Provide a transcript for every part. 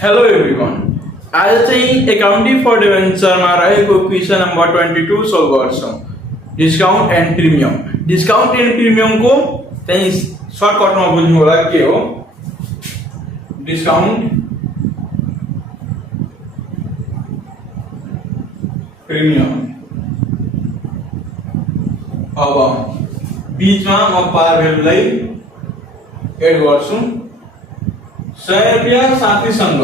Hello everyone, आज चाहिँ accounting for डिभेन्चरमा रहेको क्वेसन नम्बर 22 सल्भ गर्छौँ। Discount and premium. Discount and प्रिमियमको चाहिँ सर्टकटमा बुझ्नु होला के हो। Discount premium. अब बीचमा म पार भ्यालुलाई एड गर्छु। 100 रुपैयाँ साथीसँग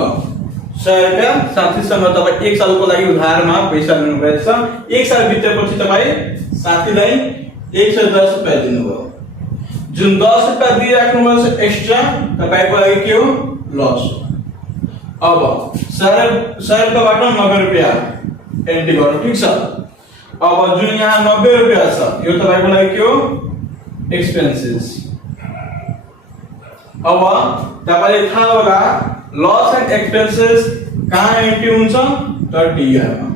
100 रुपैयाँ साथीसँग तपाईँ 1 सालको लागि उधारमा पैसा लिनुभएछ। 1 साल बितेपछि तपाईँ साथीलाई 110 रुपैयाँ दिनुभयो। जुन 10 रुपैयाँ दिइराख्नुभएछ एक्स्ट्रा तपाईको लागि के हो? लस। अब 100 रुपैयाँबाट 90 रुपैयाँ एन्ट्री गर्नु, ठीक छ। अब जुन यहाँ 90 रुपैयाँ छ यो तपाईको लागि के हो? एक्सपेन्सेस। अब तपाईले थाहा होला लस एन्ड एक्सपेन्सेस कहाँ एन्ट्री हुन्छ? त डिआर मा।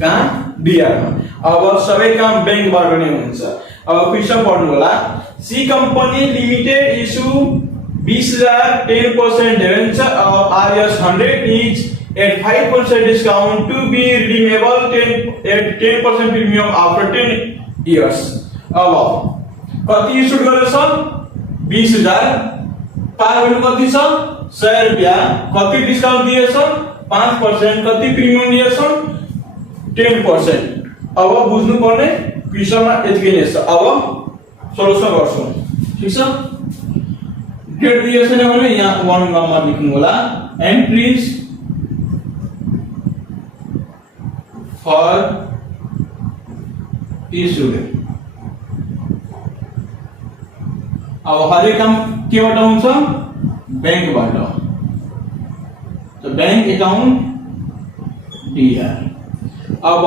कहाँ? डिआर मा। अब सबै काम बैंकबाट नै हुन्छ। अब क्वेशन पढ्नु होला। C company limited issue 20,000 10% debenture of RS 100 each at 5% discount to be redeemable at 10% premium after 10 years. अब कति इशू गरेछ? 20,000। पार भ्यालु कति छ? 100 रुपैयाँ। कति डिस्काउन्ट दिएछ? 5%। कति प्रिमियम दिएछ? 10%। अब बुझ्नु पर्ने क्वेशनमा यतिकै नै छ। अब सोल्युसन गर्छौं, ठीक छ। डेट दिएछ भने यहाँ 1 नम्बर लेख्नु होला। Entries for issued. अब हरेक काम केबाट हुन्छ? बैंकबाट। तो बैंक अकाउन्ट डीआर। अब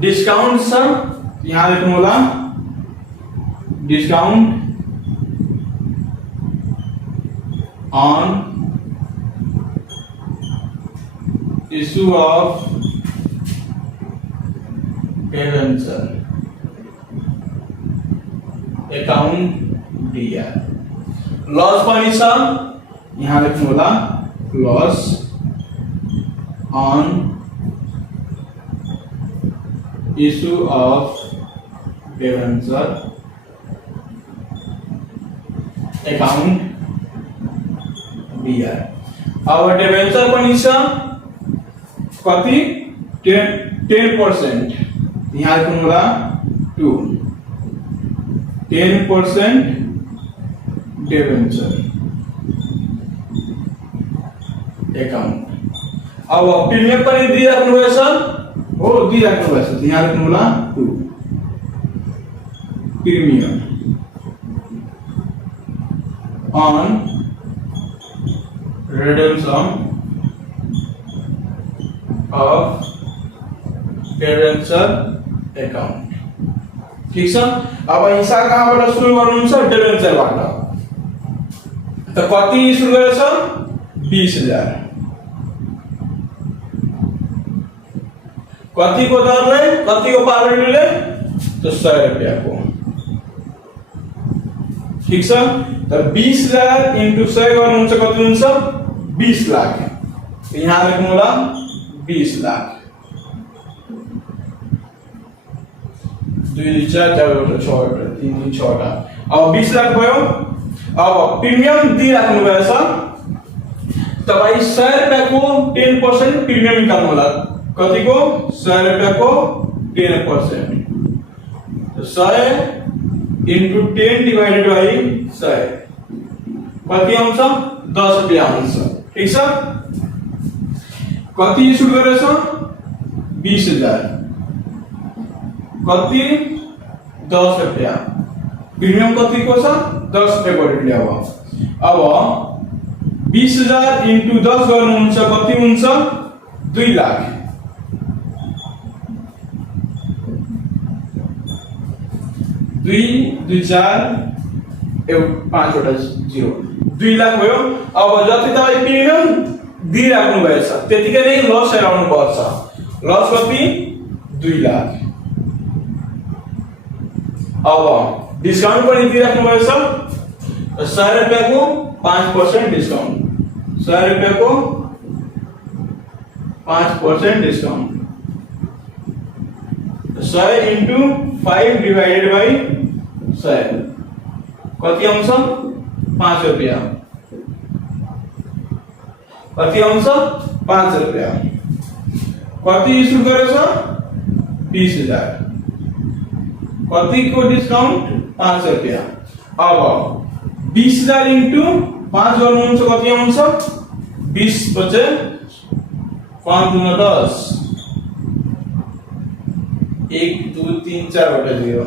डिस्काउन्ट छ यहाँ लेख्नु होला। Discount on issue of debenture account DR। Loss पनि छ यहाँ लेख्नु होला। Loss on issue of debenture account DR। अब डिबेन्चर पनि छ कति? 10%। यहाँ लेख्नु होला 2 10% डिबेन्चर अकाउन्ट। अब प्रिमियम पनि दिइराख्नु भएछ हो, दिइराख्नु भएछ। यहाँ लेख्नु होला 2 premium on redemption of debenture account, ठीक छ। अब हिसाब कहाँबाट सुरु गर्नुहुन्छ? डिबेन्चरबाट। त कति सुरु गरेछ? 20,000। कतिको दरले? कतिको पार भ्यालुले? त 100 रुपैयाँको, ठीक छ। त 20,000 into 100 गर्नुहुन्छ कति हुन्छ? 20 लाख। यहाँ लेख्नु होला 20 लाख। 2 2 4 4 6 3 3 6 टा। अब 20 लाख भयो। अब प्रिमियम दिइराख्नु भएछ तपाई 100 रुपैयाँको 10% प्रिमियम निकाल्नु होला। कतिको? 100 रुपैयाँको 10%। 100 into 10 divided by 100 कति आउँछ? 10 रुपैयाँ आउँछ, ठीक छ। कति इशू गरेछ? 20,000। कति? 10 रुपैयाँ। प्रिमियम कतिको छ? 10 रुपैयाँ गरेर अब 20,000 into 10 गर्नुहुन्छ कति हुन्छ? 2 लाख। 2 2 4 5 वटा 0 2 लाख भयो। अब जति तपाईँ प्रिमियम दिइराख्नु भएछ त्यतिकै नै लस हेराउनु पर्छ। लस कति? 2 लाख। अब डिस्काउन्ट पनि दिइराख्नु भएछ। 100 रुपैयाँको 5% discount. 100 रुपैयाँको 5% discount 100 into 5 divided by 100 कति आउँछ 5 रुपैयाँ कति आउँछ 5 रुपैयाँ कति इस्यु गरेछ 20000 कति को डिस्काउंट 5 रुपैयाँ अब 20000 into 5 गर्नुहुन्छ कति आउँछ 20% 5 दूना 10 1 2 3 4 बटा 0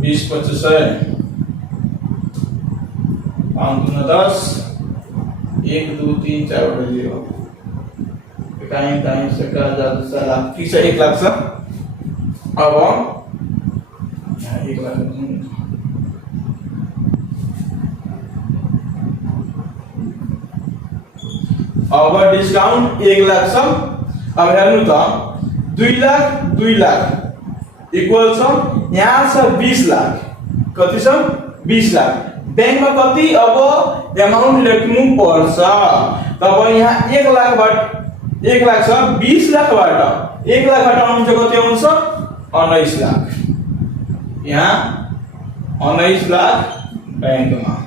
20 25 है 5 दूना 10 1 2 3 4 बटा 0 टाइम से का ज्यादा से लाख की से 1 लाख से अब 1 लाख अब डिस्काउंट 1 लाख छ अब हेर्नु त 2 लाख इक्वल छ यहाँ छ 20 लाख कति छ 20 लाख बैंक में कति अब अमाउंट लेख्नु पर्छ तब यहाँ 1 लाख बाट 1 लाख छ 20 लाख बाट 1 लाख हटाउनु चाहिँ कति आउँछ 19 लाख यहाँ 19 लाख बैंक में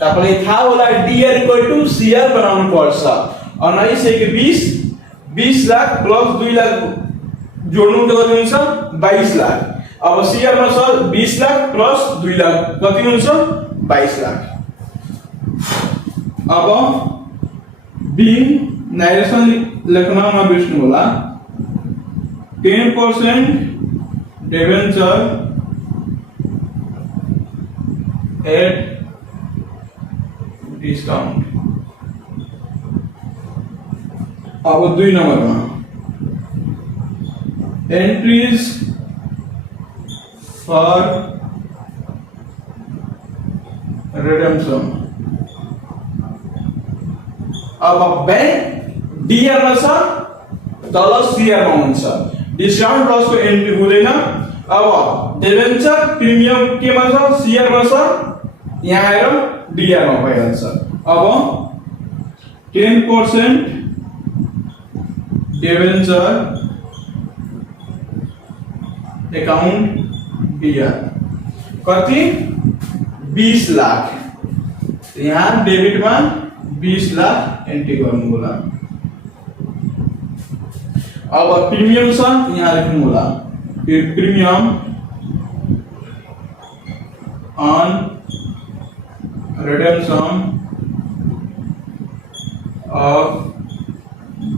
तपाईलाई थाहा होला dr इक्वल टु cr बनाउनु पर्छ 19 1 20 लाख प्लस 2 लाख जोड्नु त कति हुन्छ 22 लाख अब cr मा छ 20 लाख प्लस 2 लाख कति हुन्छ 22 लाख अब बिन नाइरेसन लेख्नमा बिर्सनु होला 10% डिबेन्चर एट डिस्काउंट अब 2 नंबर में एंट्रीज फॉर रिडेम्पशन अब बैंक डीआर में छ तल सीआर में हुन्छ डिस्काउंट प्लस को एंट्री हुँदैन अब डिबेन्चर प्रिमियम के में छ सीआर में छ यहाँ आएर डीआर में भइहाल्छ अब 10% डिबेन्चर अकाउंट डीआर कति 20 लाख यहाँ डेबिट में 20 लाख एंट्री गर्नु होला अब प्रीमियम छ यहाँ लेख्नु होला premium on redemption of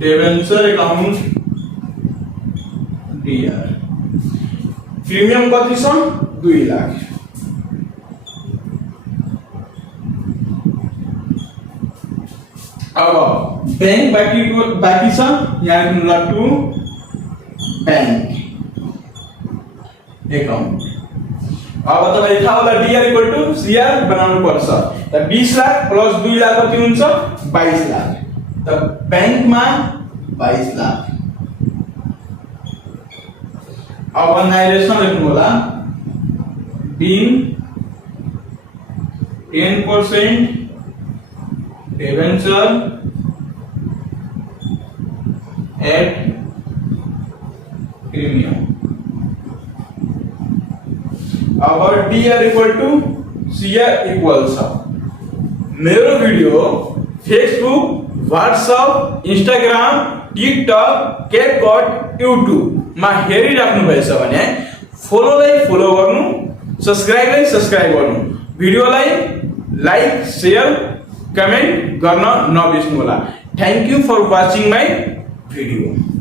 debenture account dr premium कति छ 2 लाख अब बैंक बाकी छ यहाँ लेख्नु होला टु बैंक अकाउंट अब तपाईलाई थाहा होला dr इक्वल टु cr बनाउनु पर्छ त 20 लाख प्लस 2 लाख कति हुन्छ 22 लाख त बैंक मा 22 लाख अब नाइरेसन लेख्नु होला बिन 10% डिबेन्चर एट प्रीमियम अब dr equal to cr equal छ मेरो video Facebook WhatsApp Instagram TikTok CapCut YouTube मा हेरिराख्नु भएछ भने फलोलाई फलो गर्नु सब्स्क्राइबलाई सब्स्क्राइब गर्नु भिडियोलाई लाइक शेयर कमेन्ट गर्न नबिर्सनु होला thank you for watching my video.